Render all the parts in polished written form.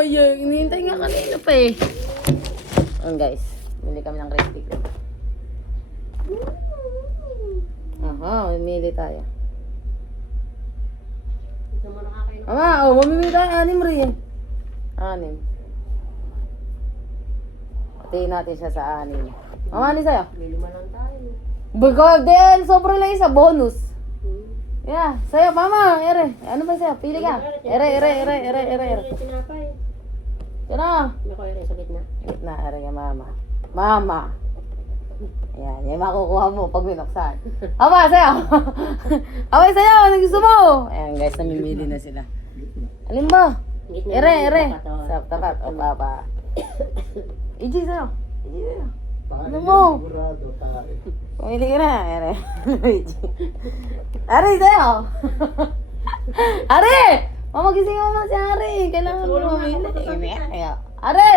Ay, hinihintay nga kanina pa eh. Ayan guys, bili kami ng Krispy Kreme. Aha, mamili tayo. Mama, mamili tayo. 6 rin. 6. Patayin natin siya sa 6. Mama, ano sa'yo? May 5 lang tayo. Bukod din, sobrang lang isa, bonus. Yeah, sa'yo, mama, ere. Ano ba sa'yo? Pili ka. Ere. Tinapay. Yan na. May ko rin sa gitna. Gitna, ere ka, mama. Mama. Yan, yan makukuha mo pag binuksan. Aba, sa'yo. Abay, sa'yo, ano gusto mo? Ayan guys, namimili na sila. Alin ba? Gitna. Ere. Sa tapat, o papa. Iji, sa'yo. Iji, sa'yo. Ano mo? Pumili ka na, ere. Luigi. Ari, sa'yo. Ari! Mamagising mo na si Ari. Kailangan mo mamili. Ari!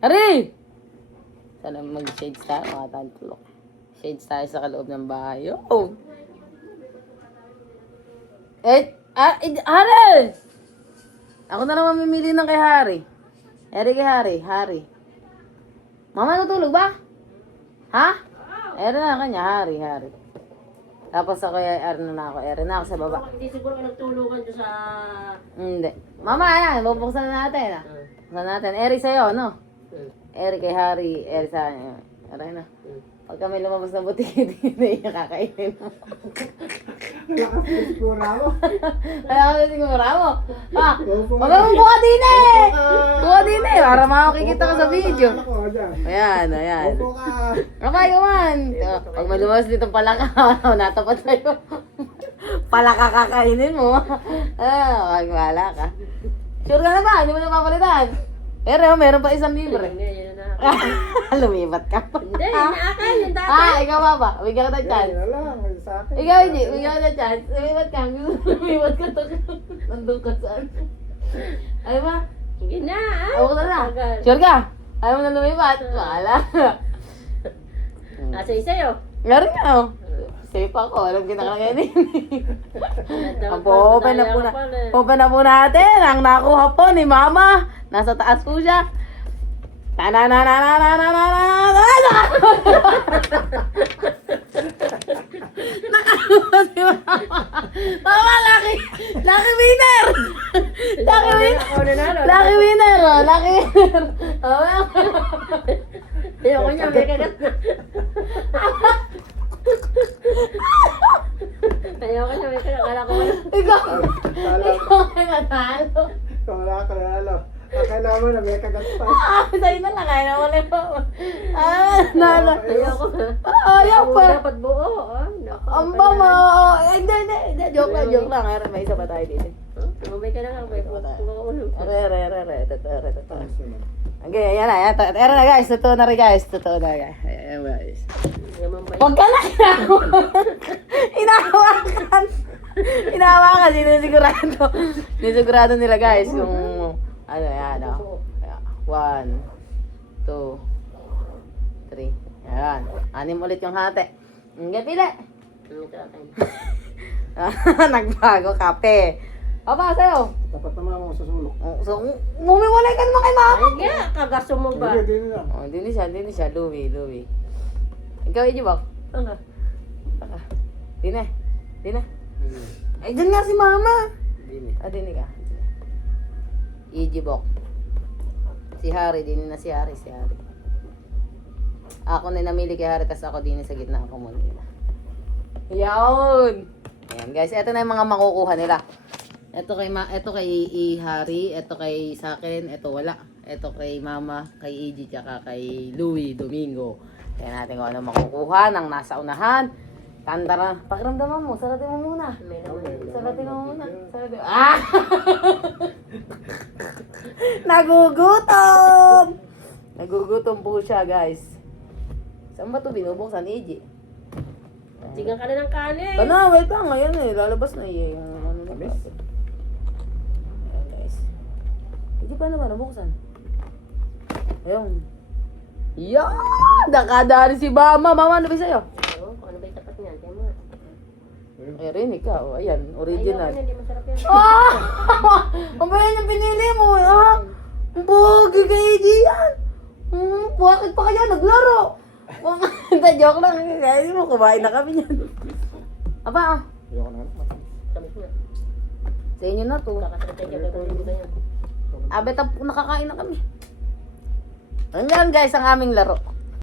Ari! Sana mag-shades tayo, mga tantulok. Shades tayo sa kaloob ng bahay. Oh! Hari! Ako na lang mamimili ng kay Hari. Kay Hari. Mama, natulog ba? Ha? Ere na kanya, Hari. Tapos ako, ere na ako sa baba. Hindi siguro ka nagtulungan doon sa... Hindi. Mama, ayan, bubuksan na natin. Buksan natin. Ere sa'yo, no? Ere kay Hari, ere sa kanya. Ere na. Pag kami lumabas ng butik, hindi niya kakainin mo. Lakas na sigura mo. Siguro mo. Ha? Huwag mong buka din eh! Buka din eh! Para makakikita ka sa video. Ayan. Opo ka. Kapay ka man. Pag may lumabas dito palaka, natapat tayo. Palaka kakainin mo. Wala ka. Sure ka na ba? Hindi mo na papalitan? Pero meron pa 1 libre. Hindi, yun na. Lumibat ka pa. Hindi, inaakan yung dati. Ikaw ba? Bigyan ka ng chance. Yan lang, sa akin. Ikaw, hindi. Bigyan ka ng chance. Lumibat ka. Lumibat ka to. Nandun ka saan. Ay ba? Sige na. Ako ka na. Sure ka? Ayaw mo na lumibat? Wala. Asa sa'yo? Meron ka oh. Safe ako. Alam kinakainin. Open na po natin. Ang nakuha po ni Mama. Nasa taas po siya. Nakakuha si Mama. Mama, lucky winner! Lucky winner! Ayoko niya, may kagat na. Ayoko niya, may kagat. Kala ko wala. Ikaw ay matalo. Wala ka na alam. Akala mo na may kagat pa. Sa'yo na lang, kaya na wala pa. Nala. Ayoko. Ayaw pa. Dapat buo. Ang bama. Hindi. Joke lang. May isa pa tayo dito. May ka na lang. May pumakulong. Totoo. Okay, ayan na. Tara na guys. Totoo na guys. Ayan guys. Huwag ka na. Inahawakan. Sinisigurado nila guys kung ano yan. 1, 2, 3. Ayan. 6 ulit yung hati. Nga pili. Nagbago kape. Papa, sa'yo. Tapat naman ako sa sulok. So, mumiwalay ka naman kay Mama. Ay, nga. Kagaso mo ba? Hindi lang. Hindi siya. Louie. Ikaw, Iji ba? Ano? Di na. Ay, dyan nga si Mama. Dini ka. Iji Bok. Si Hari, dini na si Hari. Ako na namili kay Hari, tas ako dini sa gitna ako muna. Yawn! Ayan guys, ito na yung mga makukuha nila. Ito kay Hari, ito kay sa akin, ito wala. Ito kay Mama, kay Iji, tsaka kay Louie Domingo. Kaya natin kung ano makukuha ng nasa unahan. Tandara, pakiramdaman mo, saratin mo muna. Saratin mo muna. Nagugutom po siya guys. Saan ba ito binubuksan, Iji? Sigang ka na ng kanin. Wait lang, ngayon lalabas na yung ano na ba? Ayan guys. Hindi pa naman nabuksan. Ayun. Yan! Nakadari si Mama. Mama, ano ba sa'yo? Ano ba yung tapat niyan? Kaya mo. Erin, ikaw. Ayan, original. Ayaw ko na, hindi masarap yan. Ah! Ang ba yan yung pinili mo, ha? Ang bogi kay AJ yan. Bakit pa kaya naglaro? Hindi, joke lang. Kaya hindi mo, kumain na kami yan. Aba, ah. Ayoko na. Tamis na. Sa inyo na to. Kakasakit tayo dyan, gagawin ko yan. Abet, nakakain na kami. Ayan guys, ang aming laro.